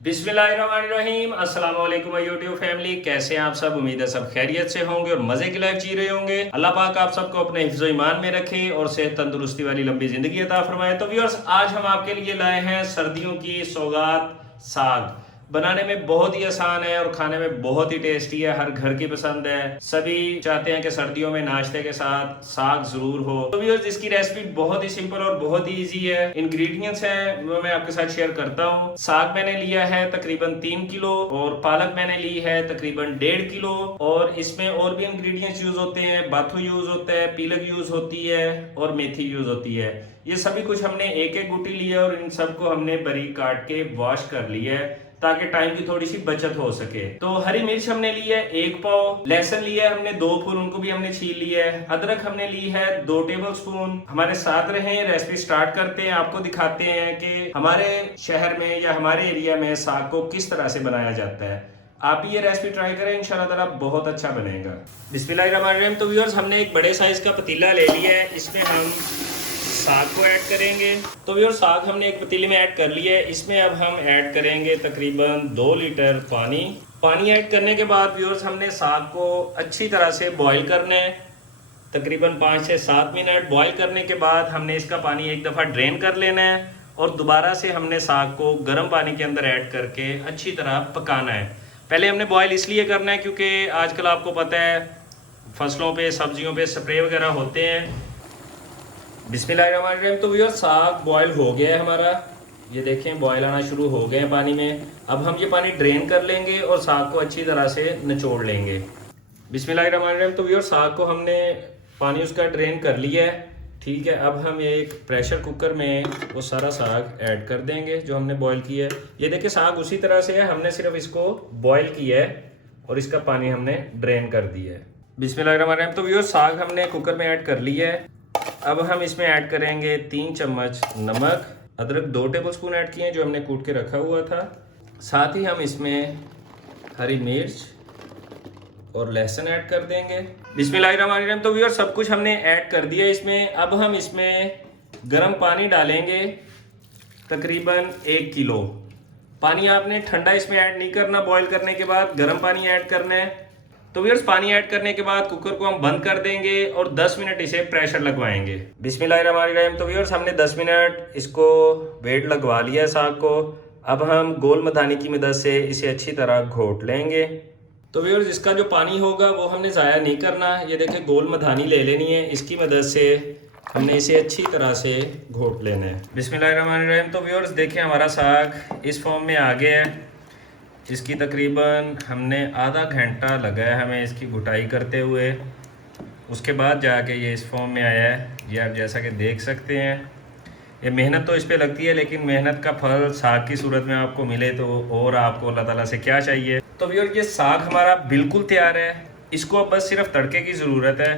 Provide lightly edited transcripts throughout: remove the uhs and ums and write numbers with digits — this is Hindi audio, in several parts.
बिस्मिल्लाहिर्रहमानिर्रहीम। अस्सलाम वालेकुम यूट्यूब फैमिली, कैसे हैं आप सब। उम्मीद है सब खैरियत से होंगे और मजे की लाइफ जी रहे होंगे। अल्लाह पाक आप सबको अपने हिफ्ज़ ईमान में रखे और सेहत तंदुरुस्ती वाली लंबी जिंदगी अता फरमाए। तो व्यूअर्स, आज हम आपके लिए लाए हैं सर्दियों की सौगात साग। बनाने में बहुत ही आसान है और खाने में बहुत ही टेस्टी है। हर घर की पसंद है। सभी चाहते हैं कि सर्दियों में नाश्ते के साथ साग जरूर हो। तो व्यूअर्स, इसकी रेसिपी बहुत ही सिंपल और बहुत ही इजी है। इंग्रेडिएंट्स हैं वो मैं आपके साथ शेयर करता हूँ। साग मैंने लिया है तकरीबन 3 किलो और पालक मैंने ली है तकरीबन 1.5 किलो। और इसमें और भी इंग्रेडिएंट्स यूज होते हैं। बाथू यूज होता है, पीलक यूज होती है और मेथी यूज होती है। ये सभी कुछ हमने एक एक गुटी लिया और इन सबको हमने बारीक काट के वॉश कर लिया है ताकि टाइम की थोड़ी सी बचत हो सके। तो हरी मिर्च हमने ली है 1 पाव, लहसुन लिया है हमने 2 फूल, उनको भी हमने छील लिया है। अदरक हमने ली है 2 टेबल स्पून। हमारे साथ रहें, रेसिपी स्टार्ट करते हैं। आपको दिखाते हैं कि हमारे शहर में या हमारे एरिया में साग को किस तरह से बनाया जाता है। आप भी ये रेसिपी ट्राई करें, इंशाल्लाह ताला बहुत अच्छा बनेगा। बिस्मिल्लाहिर्रहमानिर्रहीम। तो व्यूअर्स, हमने एक बड़े साइज का पतीला ले लिया है, इसमें हम साग को ऐड करेंगे। तो व्यूअर्स, साग हमने एक पतीले में ऐड कर लिया है। इसमें अब हम ऐड करेंगे तकरीबन 2 लीटर पानी। पानी ऐड करने के बाद व्यूअर्स, हमने साग को अच्छी तरह से बॉईल करना है तकरीबन 5 से 7 मिनट। बॉईल करने के बाद हमने इसका पानी एक दफ़ा ड्रेन कर लेना है और दोबारा से हमने साग को गर्म पानी के अंदर ऐड करके अच्छी तरह पकाना है। पहले हमने बॉईल इसलिए करना है क्योंकि आजकल आपको पता है फसलों पे सब्जियों पे स्प्रे वगैरह होते हैं। बिस्मिल्लाहिर्रहमानिर्रहीम। तो व्यूअर्स, साग बॉयल हो गया है हमारा। ये देखें, बॉयल आना शुरू हो गए हैं पानी में। अब हम ये पानी ड्रेन कर लेंगे और साग को अच्छी तरह से निचोड़ लेंगे। बिस्मिल्लाहिर्रहमानिर्रहीम। तो व्यूअर्स, साग को हमने पानी उसका ड्रेन कर लिया है। ठीक है, अब हम एक प्रेशर कुकर में वो सारा साग ऐड कर देंगे जो हमने बॉयल किया है। ये देखिए, साग उसी तरह से है, हमने सिर्फ इसको बॉयल किया है और इसका पानी हमने ड्रेन कर दिया है। बिस्मिल्लाहिर्रहमानिर्रहीम। तो व्यूअर्स, साग हमने कुकर में ऐड कर लिया है। अब हम इसमें ऐड करेंगे 3 चम्मच नमक। अदरक 2 टेबल स्पून ऐड किए हैं जो हमने कूट के रखा हुआ था। साथ ही हम इसमें हरी मिर्च और लहसुन ऐड कर देंगे। बिस्मिल्लाहिर्रहमानिर्रहीम। तो व्यूअर्स, सब कुछ हमने ऐड कर दिया इसमें। अब हम इसमें गर्म पानी डालेंगे तकरीबन 1 किलो। पानी आपने ठंडा इसमें ऐड नहीं करना, बॉईल करने के बाद गर्म पानी ऐड करना है। तो व्यूअर्स, पानी ऐड करने के बाद कुकर को हम बंद कर देंगे और 10 मिनट इसे प्रेशर लगवाएंगे। बिस्मिल्लाहिर्रहमानिर्रहीम। तो व्यूअर्स, हमने 10 मिनट इसको वेट लगवा लिया है साग को। अब हम गोल मधानी की मदद से इसे अच्छी तरह घोट लेंगे। तो व्यूअर्स, इसका जो पानी होगा वो हमने ज़ाया नहीं करना। ये देखें, गोल मधानी ले लेनी है, इसकी मदद से हमने इसे अच्छी तरह से घोट लेना है। बिस्मिल्लाहिर्रहमानिर्रहीम। तो व्यूअर्स, देखें, हमारा साग इस फॉर्म में आ गया है। इसकी तकरीबन हमने आधा घंटा लगा है हमें इसकी घुटाई करते हुए। उसके बाद जाके ये इस फॉर्म में आया है। ये आप जैसा कि देख सकते हैं, ये मेहनत तो इस पे लगती है, लेकिन मेहनत का फल साग की सूरत में आपको मिले तो और आपको अल्लाह ताला से क्या चाहिए। तो व्यूअर्स, ये साग हमारा बिल्कुल तैयार है। इसको अब बस सिर्फ तड़के की ज़रूरत है।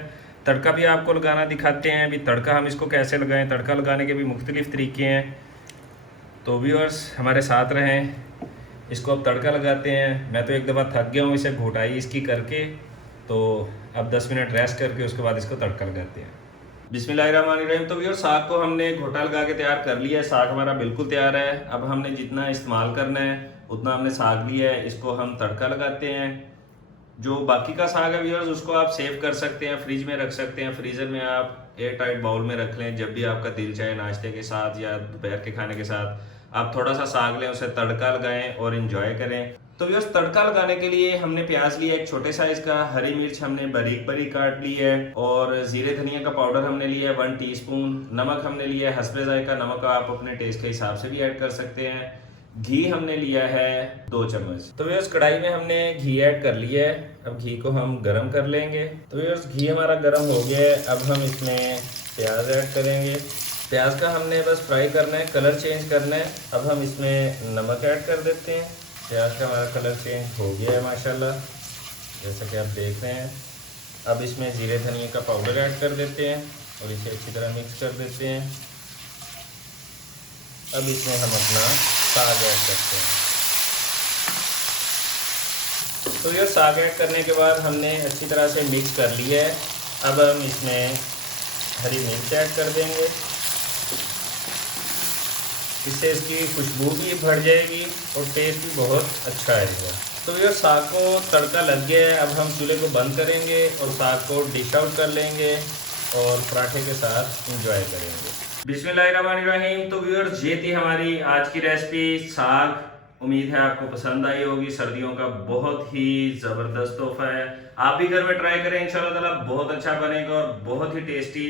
तड़का भी आपको लगाना दिखाते हैं। अभी तड़का हम इसको कैसे लगाएं, तड़का लगाने के भी मुख्तलिफ़ तरीके हैं। तो व्यूअर्स, हमारे साथ रहें, इसको अब तड़का लगाते हैं। मैं तो एक दफ़ा थक गया हूँ इसे घोटाई इसकी करके, तो अब 10 मिनट रेस्ट करके उसके बाद इसको तड़का लगाते हैं। बिस्मिल्लाहिर्रहमानिर्रहीम। तो व्यूअर्स, साग को हमने घोटा लगा के तैयार कर लिया है। साग हमारा बिल्कुल तैयार है। अब हमने जितना इस्तेमाल करना है उतना हमने साग लिया है, इसको हम तड़का लगाते हैं। जो बाकी का साग है व्यूअर्स, उसको आप सेव कर सकते हैं, फ्रिज में रख सकते हैं। फ्रीज़र में आप एयर टाइट बाउल में रख लें। जब भी आपका दिल चाहे नाश्ते के साथ या दोपहर के खाने के साथ आप थोड़ा सा साग लें, उसे तड़का लगाएं और इन्जॉय करें। तो व्यूअर्स, तड़का लगाने के लिए हमने प्याज लिया एक छोटे साइज का, हरी मिर्च हमने बारीक बारीक काट ली है और जीरे धनिया का पाउडर हमने लिया है 1 टीस्पून। नमक हमने लिया है हस्बे जायका, नमक आप अपने टेस्ट के हिसाब से भी ऐड कर सकते हैं। घी हमने लिया है 2 चम्मच। तो व्यूअर्स, कढ़ाई में हमने घी ऐड कर लिया है। अब घी को हम गरम कर लेंगे। तो व्यूअर्स, घी हमारा गरम हो गया है। अब हम इसमें प्याज ऐड करेंगे। प्याज का हमने बस फ्राई करना है, कलर चेंज करना है। अब हम इसमें नमक ऐड कर देते हैं। प्याज का हमारा कलर चेंज हो गया है माशाल्लाह, जैसा कि आप देख रहे हैं। अब इसमें जीरे धनिया का पाउडर ऐड कर देते हैं और इसे अच्छी तरह मिक्स कर देते हैं। अब इसमें हम अपना साग ऐड करते हैं। तो ये साग ऐड करने के बाद हमने अच्छी तरह से मिक्स कर लिया है। अब हम इसमें हरी मिर्च ऐड कर देंगे। इससे इसकी खुशबू भी बढ़ जाएगी और टेस्ट भी बहुत अच्छा आएगा। तो ये साग को तड़का लग गया है, अब हम चूल्हे को बंद करेंगे और साग को डिश आउट कर लेंगे और पराठे के साथ इंजॉय करेंगे। बिस्मिल्लाहिर्रहमानिर्रहीम। तो व्यूअर्स, ये थी हमारी आज की रेसिपी साग। उम्मीद है आपको पसंद आई होगी। सर्दियों का बहुत ही ज़बरदस्त तोहफा है, आप भी घर में ट्राई करें, इंशाल्लाह ताला बहुत अच्छा बनेगा और बहुत ही टेस्टी।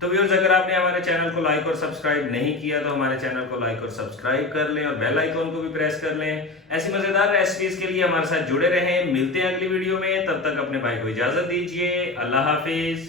तो व्यूअर्स, अगर आपने हमारे चैनल को लाइक और सब्सक्राइब नहीं किया तो हमारे चैनल को लाइक और सब्सक्राइब कर लें और बेल आइकॉन को भी प्रेस कर लें। ऐसी मज़ेदार रेसिपीज के लिए हमारे साथ जुड़े रहें। मिलते हैं अगली वीडियो में, तब तक अपने भाई को इजाज़त दीजिए। अल्लाह हाफिज़।